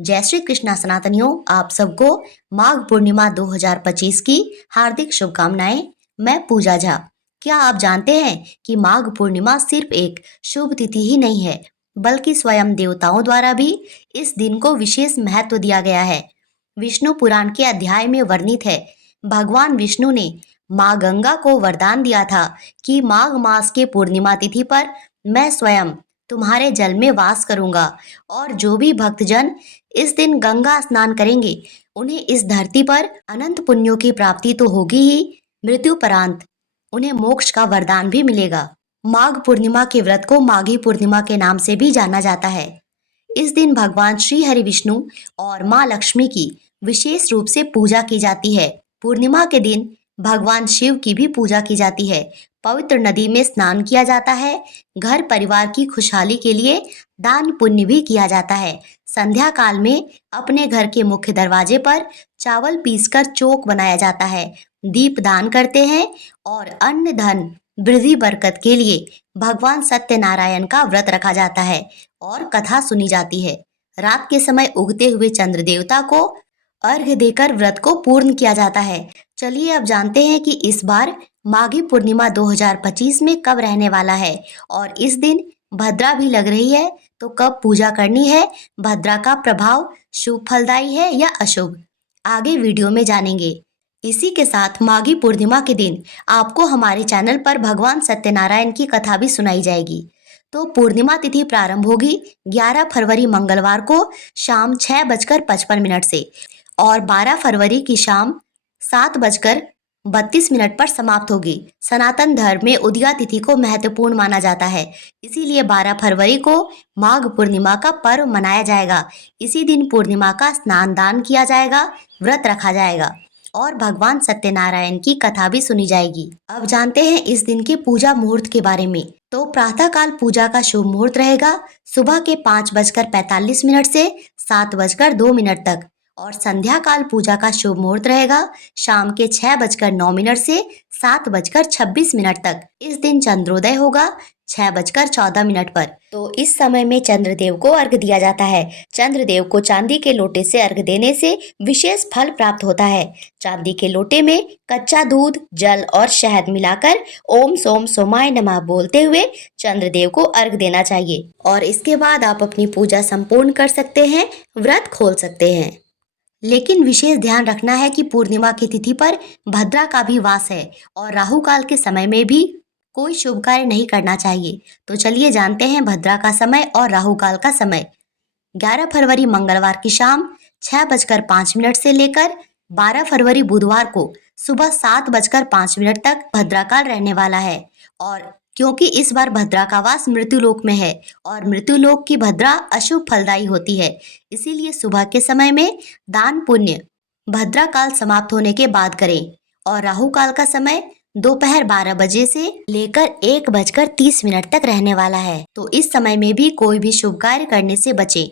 जय श्री कृष्णा सनातनियों, आप सबको माघ पूर्णिमा 2025 की हार्दिक शुभकामनाएं। मैं पूजा झा। क्या आप जानते हैं कि माघ पूर्णिमा सिर्फ एक शुभ तिथि ही नहीं है, बल्कि स्वयं देवताओं द्वारा भी इस दिन को विशेष महत्व दिया गया है। विष्णु पुराण के अध्याय में वर्णित है, भगवान विष्णु ने माँ गंगा को वरदान दिया था कि माघ मास के पूर्णिमा तिथि पर मैं स्वयं तुम्हारे जल में वास करूंगा और जो भी भक्तजन इस दिन गंगा स्नान करेंगे उन्हें इस धरती पर अनंत पुण्यों की प्राप्ति तो होगी ही, मृत्युपरांत उन्हें मोक्ष का वरदान भी मिलेगा। माघ पूर्णिमा के व्रत को माघी पूर्णिमा के नाम से भी जाना जाता है। इस दिन भगवान श्री हरि विष्णु और माँ लक्ष्मी की विशेष रूप से पूजा की जाती है। पूर्णिमा के दिन भगवान शिव की भी पूजा की जाती है। पवित्र नदी में स्नान किया जाता है। घर परिवार की खुशहाली के लिए दान पुण्य भी किया जाता है। संध्या काल में अपने घर के मुख्य दरवाजे पर चावल पीसकर चोक बनाया जाता है, दीप दान करते हैं और अन्न धन वृद्धि बरकत के लिए भगवान सत्यनारायण का व्रत रखा जाता है और कथा सुनी जाती है। रात के समय उगते हुए चंद्र देवता को अर्घ्य देकर व्रत को पूर्ण किया जाता है। चलिए अब जानते हैं कि इस बार माघी पूर्णिमा 2025 में कब रहने वाला है और इस दिन भद्रा भी लग रही है, तो कब पूजा करनी है, भद्रा का प्रभाव शुभ फलदायी है या अशुभ, आगे वीडियो में जानेंगे। इसी के साथ माघी पूर्णिमा के दिन आपको हमारे चैनल पर भगवान सत्यनारायण की कथा भी सुनाई जाएगी। तो पूर्णिमा तिथि प्रारंभ होगी 11 फरवरी मंगलवार को शाम 6:55 से और 12 फरवरी की शाम 7:32 पर समाप्त होगी। सनातन धर्म में उदया तिथि को महत्वपूर्ण माना जाता है, इसीलिए 12 फरवरी को माघ पूर्णिमा का पर्व मनाया जाएगा। इसी दिन पूर्णिमा का स्नान दान किया जाएगा, व्रत रखा जाएगा और भगवान सत्यनारायण की कथा भी सुनी जाएगी। अब जानते हैं इस दिन के पूजा मुहूर्त के बारे में। तो प्रातः काल पूजा का शुभ मुहूर्त रहेगा सुबह के 5:45 से 7:02 तक और संध्या काल पूजा का शुभ मुहूर्त रहेगा शाम के 6:09 से 7:26 तक। इस दिन चंद्रोदय होगा 6:14 पर। तो इस समय में चंद्रदेव को अर्घ दिया जाता है। चंद्रदेव को चांदी के लोटे से अर्घ देने से विशेष फल प्राप्त होता है। चांदी के लोटे में कच्चा दूध, जल और शहद मिलाकर ओम सोम सोमाय नमः बोलते हुए चंद्रदेव को अर्घ देना चाहिए और इसके बाद आप अपनी पूजा संपूर्ण कर सकते हैं, व्रत खोल सकते हैं। लेकिन विशेष ध्यान रखना है कि पूर्णिमा की तिथि पर भद्रा का भी वास है और राहु काल के समय में भी कोई शुभ कार्य नहीं करना चाहिए। तो चलिए जानते हैं भद्रा का समय और राहु काल का समय। 11 फरवरी मंगलवार की शाम 6:05 से लेकर 12 फरवरी बुधवार को सुबह 7:05 तक भद्रा काल रहने वाला है। और क्योंकि इस बार भद्रा का वास मृत्युलोक में है और मृत्युलोक की भद्रा अशुभ फलदायी होती है, इसीलिए सुबह के समय में दान पुण्य भद्रा काल समाप्त होने के बाद करें और राहु काल का समय दोपहर 12 बजे से लेकर 1:30 तक रहने वाला है। तो इस समय में भी कोई भी शुभ कार्य करने से बचें।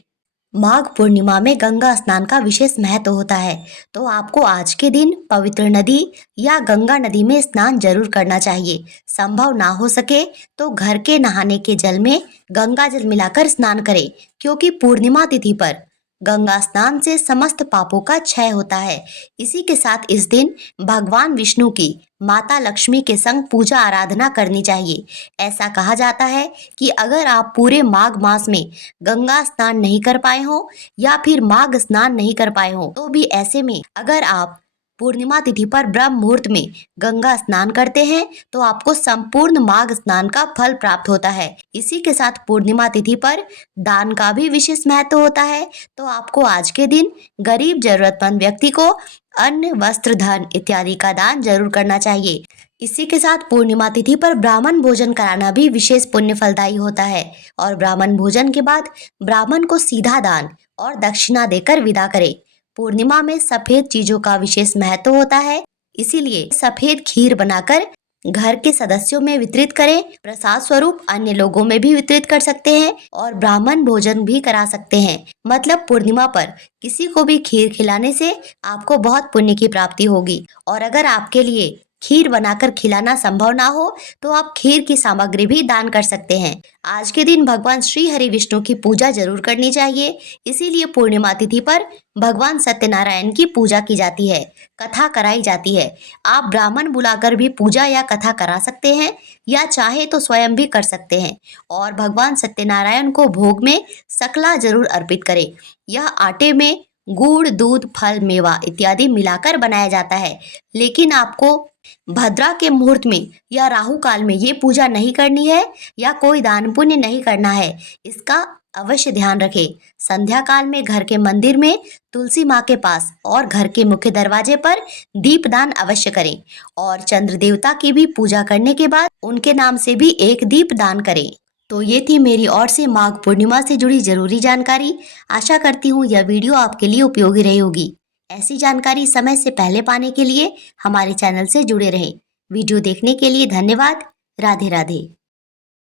माघ पूर्णिमा में गंगा स्नान का विशेष महत्व होता है, तो आपको आज के दिन पवित्र नदी या गंगा नदी में स्नान जरूर करना चाहिए। संभव ना हो सके तो घर के नहाने के जल में गंगा जल मिलाकर स्नान करें, क्योंकि पूर्णिमा तिथि पर गंगा स्नान से समस्त पापों का क्षय होता है। इसी के साथ इस दिन भगवान विष्णु की माता लक्ष्मी के संग पूजा आराधना करनी चाहिए। ऐसा कहा जाता है कि अगर आप पूरे माघ मास में गंगा स्नान नहीं कर पाए हो या फिर माघ स्नान नहीं कर पाए हो, तो भी ऐसे में अगर आप पूर्णिमा तिथि पर ब्रह्म मुहूर्त में गंगा स्नान करते हैं तो आपको संपूर्ण माघ स्नान का फल प्राप्त होता है। इसी के साथ पूर्णिमा तिथि पर दान का भी विशेष महत्व होता है, तो आपको आज के दिन गरीब जरूरतमंद व्यक्ति को अन्न, वस्त्र, धन इत्यादि का दान जरूर करना चाहिए। इसी के साथ पूर्णिमा तिथि पर ब्राह्मण भोजन कराना भी विशेष पुण्य फलदायी होता है और ब्राह्मण भोजन के बाद ब्राह्मण को सीधा दान और दक्षिणा देकर विदा करें। पूर्णिमा में सफेद चीजों का विशेष महत्व होता है, इसीलिए सफेद खीर बनाकर घर के सदस्यों में वितरित करें। प्रसाद स्वरूप अन्य लोगों में भी वितरित कर सकते हैं और ब्राह्मण भोजन भी करा सकते हैं। मतलब पूर्णिमा पर किसी को भी खीर खिलाने से आपको बहुत पुण्य की प्राप्ति होगी। और अगर आपके लिए खीर बनाकर खिलाना संभव ना हो तो आप खीर की सामग्री भी दान कर सकते हैं। आज के दिन भगवान श्री हरि विष्णु की पूजा जरूर करनी चाहिए। इसीलिए पूर्णिमा तिथि पर भगवान सत्यनारायण की पूजा की जाती है, कथा कराई जाती है। आप ब्राह्मण बुलाकर भी पूजा या कथा करा सकते हैं या चाहे तो स्वयं भी कर सकते हैं। और भगवान सत्यनारायण को भोग में सकला जरूर अर्पित करें। यह आटे में गुड़, दूध, फल, मेवा इत्यादि मिलाकर बनाया जाता है। लेकिन आपको भद्रा के मुहूर्त में या राहु काल में ये पूजा नहीं करनी है या कोई दान पुण्य नहीं करना है। इसका अवश्य ध्यान रखें। संध्या काल में घर के मंदिर में तुलसी माँ के पास और घर के मुख्य दरवाजे पर दीपदान अवश्य करें और चंद्र देवता की भी पूजा करने के बाद उनके नाम से भी एक दीप दान करें। तो ये थी मेरी ओर से माघ पूर्णिमा से जुड़ी जरूरी जानकारी। आशा करती हूँ यह वीडियो आपके लिए उपयोगी रही होगी। ऐसी जानकारी समय से पहले पाने के लिए हमारे चैनल से जुड़े रहें। वीडियो देखने के लिए धन्यवाद। राधे राधे।